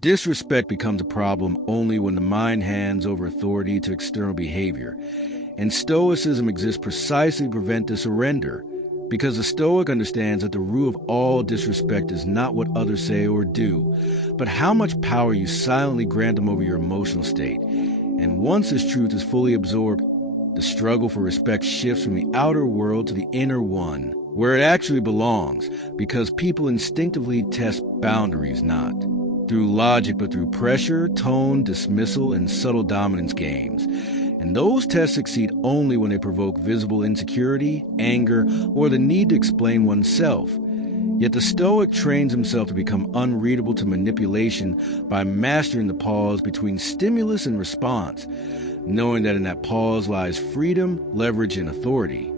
Disrespect becomes a problem only when the mind hands over authority to external behavior, and Stoicism exists precisely to prevent this surrender, because the Stoic understands that the root of all disrespect is not what others say or do, but how much power you silently grant them over your emotional state. And once this truth is fully absorbed, the struggle for respect shifts from the outer world to the inner one, where it actually belongs, because people instinctively test boundaries not through logic but through pressure, tone, dismissal, and subtle dominance games. And those tests succeed only when they provoke visible insecurity, anger, or the need to explain oneself. Yet the Stoic trains himself to become unreadable to manipulation by mastering the pause between stimulus and response, knowing that in that pause lies freedom, leverage, and authority.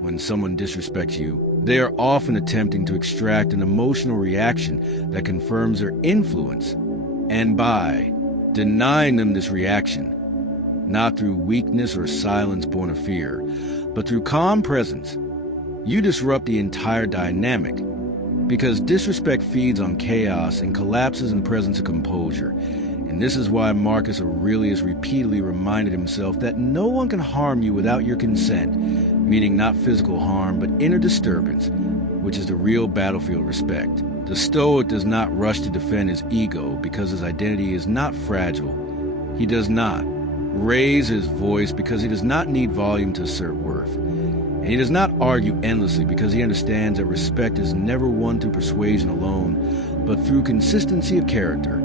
When someone disrespects you, they are often attempting to extract an emotional reaction that confirms their influence, and by denying them this reaction, not through weakness or silence born of fear, but through calm presence, you disrupt the entire dynamic, because disrespect feeds on chaos and collapses in the presence of composure. And this is why Marcus Aurelius repeatedly reminded himself that no one can harm you without your consent, meaning not physical harm, but inner disturbance, which is the real battlefield respect. The Stoic does not rush to defend his ego because his identity is not fragile. He does not raise his voice because he does not need volume to assert worth. And he does not argue endlessly because he understands that respect is never won through persuasion alone, but through consistency of character.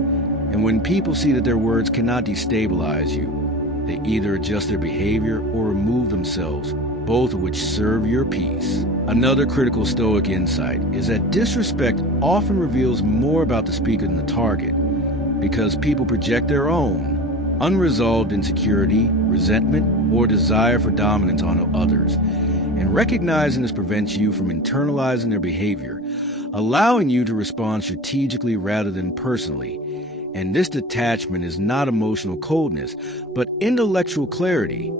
And when people see that their words cannot destabilize you, they either adjust their behavior or remove themselves, both of which serve your peace. Another critical Stoic insight is that disrespect often reveals more about the speaker than the target, because people project their own unresolved insecurity, resentment, or desire for dominance on others. And recognizing this prevents you from internalizing their behavior, allowing you to respond strategically rather than personally. And this detachment is not emotional coldness, but intellectual clarity,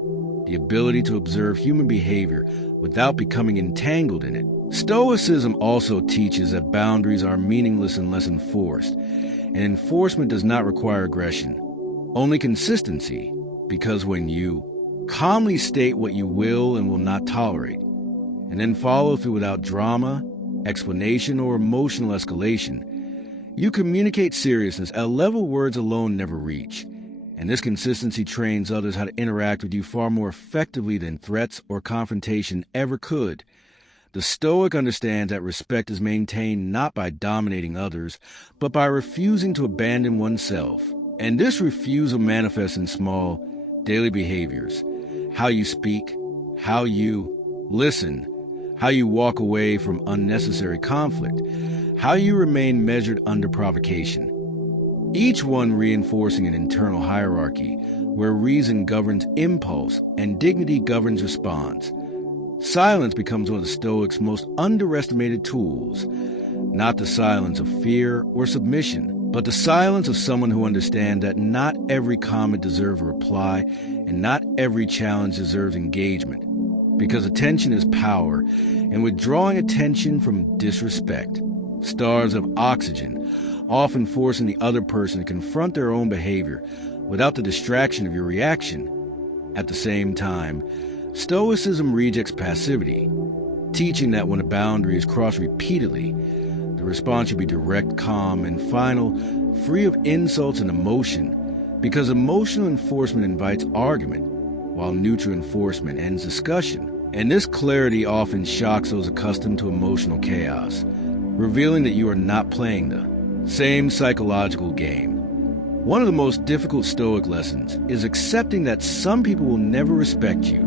the ability to observe human behavior without becoming entangled in it. Stoicism also teaches that boundaries are meaningless unless enforced, and enforcement does not require aggression, only consistency, because when you calmly state what you will and will not tolerate, and then follow through without drama, explanation, or emotional escalation, you communicate seriousness at a level words alone never reach. And this consistency trains others how to interact with you far more effectively than threats or confrontation ever could. The Stoic understands that respect is maintained not by dominating others, but by refusing to abandon oneself. And this refusal manifests in small, daily behaviors. How you speak, how you listen, how you walk away from unnecessary conflict, how you remain measured under provocation. Each one reinforcing an internal hierarchy where reason governs impulse and dignity governs response. Silence becomes one of the Stoics' most underestimated tools, not the silence of fear or submission, but the silence of someone who understands that not every comment deserves a reply and not every challenge deserves engagement, because attention is power, and withdrawing attention from disrespect starves of oxygen, often forcing the other person to confront their own behavior without the distraction of your reaction. At the same time, Stoicism rejects passivity, teaching that when a boundary is crossed repeatedly, the response should be direct, calm, and final, free of insults and emotion, because emotional enforcement invites argument, while neutral enforcement ends discussion. And this clarity often shocks those accustomed to emotional chaos, revealing that you are not playing the same psychological game. One of the most difficult Stoic lessons is accepting that some people will never respect you,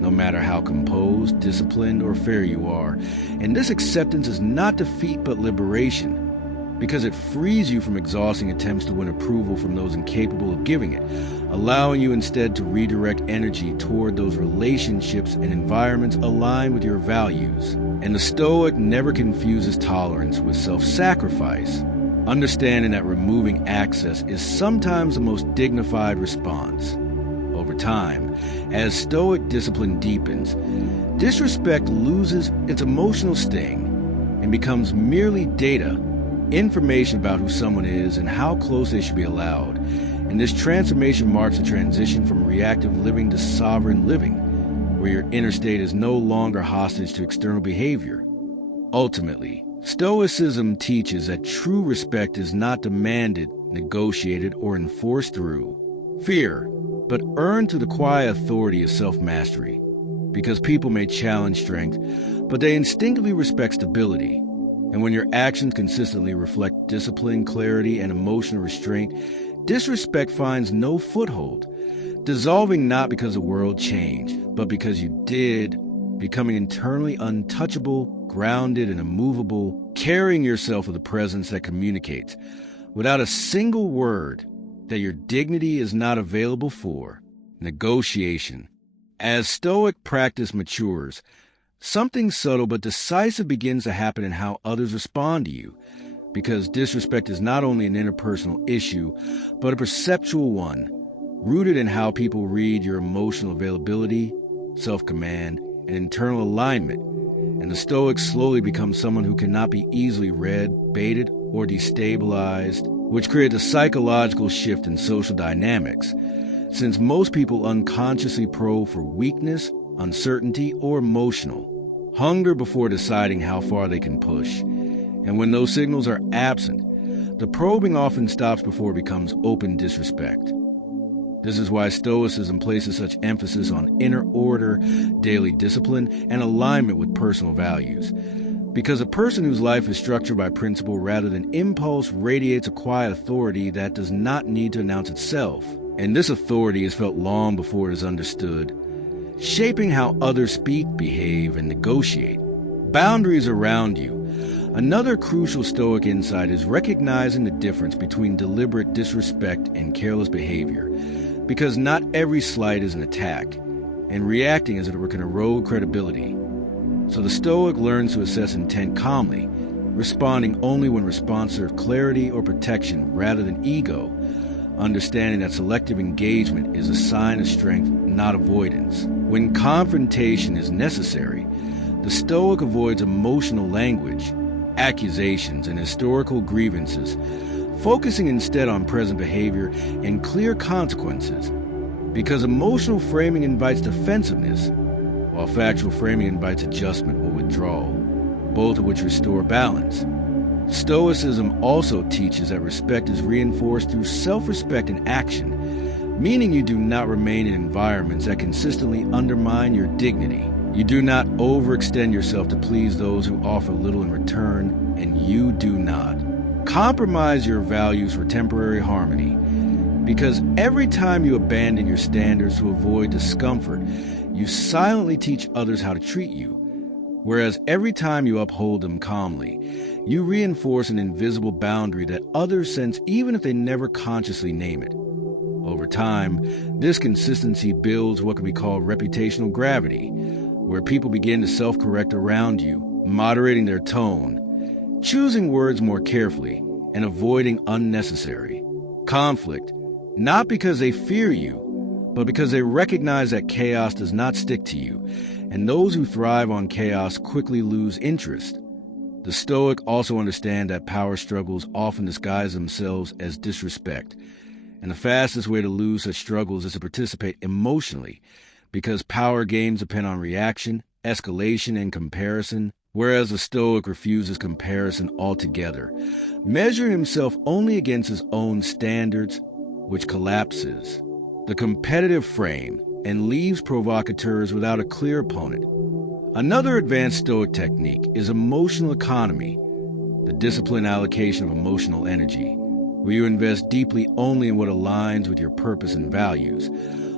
no matter how composed, disciplined, or fair you are. And this acceptance is not defeat but liberation, because it frees you from exhausting attempts to win approval from those incapable of giving it, allowing you instead to redirect energy toward those relationships and environments aligned with your values. And the Stoic never confuses tolerance with self-sacrifice, understanding that removing access is sometimes the most dignified response. Over time, as Stoic discipline deepens, disrespect loses its emotional sting and becomes merely data, information about who someone is and how close they should be allowed. And this transformation marks a transition from reactive living to sovereign living, where your inner state is no longer hostage to external behavior. Ultimately, Stoicism teaches that true respect is not demanded, negotiated, or enforced through fear, but earned through the quiet authority of self-mastery. Because people may challenge strength, but they instinctively respect stability. And when your actions consistently reflect discipline, clarity, and emotional restraint, disrespect finds no foothold, dissolving not because the world changed, but because you did, becoming internally untouchable, grounded, and immovable, carrying yourself with a presence that communicates, without a single word, that your dignity is not available for negotiation. As Stoic practice matures, something subtle but decisive begins to happen in how others respond to you, because disrespect is not only an interpersonal issue, but a perceptual one, rooted in how people read your emotional availability, self-command, and internal alignment. And the Stoic slowly becomes someone who cannot be easily read, baited, or destabilized, which creates a psychological shift in social dynamics, since most people unconsciously probe for weakness, uncertainty, or emotional hunger before deciding how far they can push. And when those signals are absent, the probing often stops before it becomes open disrespect. This is why Stoicism places such emphasis on inner order, daily discipline, and alignment with personal values. Because a person whose life is structured by principle rather than impulse radiates a quiet authority that does not need to announce itself. And this authority is felt long before it is understood, shaping how others speak, behave, and negotiate. Boundaries around you. Another crucial Stoic insight is recognizing the difference between deliberate disrespect and careless behavior, because not every slight is an attack, and reacting as if it can erode credibility. So the Stoic learns to assess intent calmly, responding only when response serves clarity or protection rather than ego, understanding that selective engagement is a sign of strength, not avoidance. When confrontation is necessary, the Stoic avoids emotional language, accusations, and historical grievances, focusing instead on present behavior and clear consequences, because emotional framing invites defensiveness, while factual framing invites adjustment or withdrawal, both of which restore balance. Stoicism also teaches that respect is reinforced through self-respect and action, meaning you do not remain in environments that consistently undermine your dignity. You do not overextend yourself to please those who offer little in return, and you do not compromise your values for temporary harmony, because every time you abandon your standards to avoid discomfort, you silently teach others how to treat you, whereas every time you uphold them calmly, you reinforce an invisible boundary that others sense even if they never consciously name it. Over time, this consistency builds what can be called reputational gravity, where people begin to self-correct around you, moderating their tone, choosing words more carefully, and avoiding unnecessary conflict, not because they fear you, but because they recognize that chaos does not stick to you, and those who thrive on chaos quickly lose interest. The Stoic also understand that power struggles often disguise themselves as disrespect, and the fastest way to lose such struggles is to participate emotionally, because power games depend on reaction, escalation, and comparison, whereas the Stoic refuses comparison altogether, measuring himself only against his own standards, which collapses the competitive frame and leaves provocateurs without a clear opponent. Another advanced Stoic technique is emotional economy, the disciplined allocation of emotional energy, where you invest deeply only in what aligns with your purpose and values,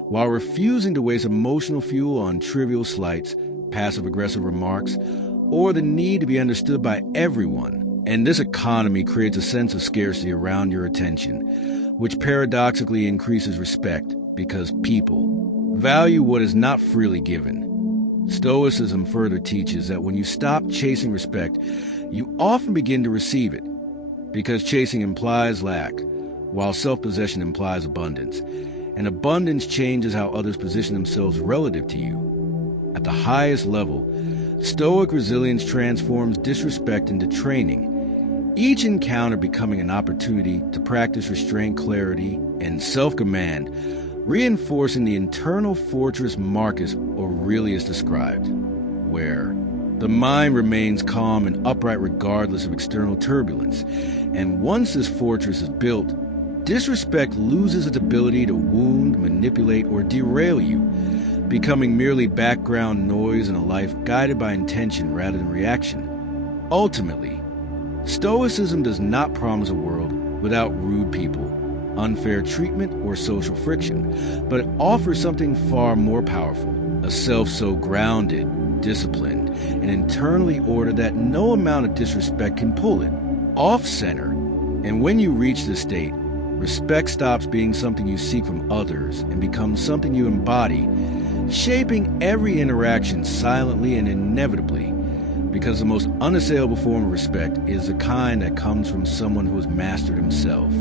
while refusing to waste emotional fuel on trivial slights, passive-aggressive remarks, or the need to be understood by everyone. And this economy creates a sense of scarcity around your attention, which paradoxically increases respect, because people value what is not freely given. Stoicism further teaches that when you stop chasing respect, you often begin to receive it, because chasing implies lack, while self-possession implies abundance, and abundance changes how others position themselves relative to you. At the highest level, Stoic resilience transforms disrespect into training, each encounter becoming an opportunity to practice restraint, clarity, and self-command, reinforcing the internal fortress Marcus Aurelius described, where the mind remains calm and upright regardless of external turbulence. And once this fortress is built, disrespect loses its ability to wound, manipulate, or derail you, becoming merely background noise in a life guided by intention rather than reaction. Ultimately, Stoicism does not promise a world without rude people, unfair treatment, or social friction, but it offers something far more powerful, a self so grounded, disciplined, and internally ordered that no amount of disrespect can pull it off-center. And when you reach this state, respect stops being something you seek from others and becomes something you embody, shaping every interaction silently and inevitably, because the most unassailable form of respect is the kind that comes from someone who has mastered himself.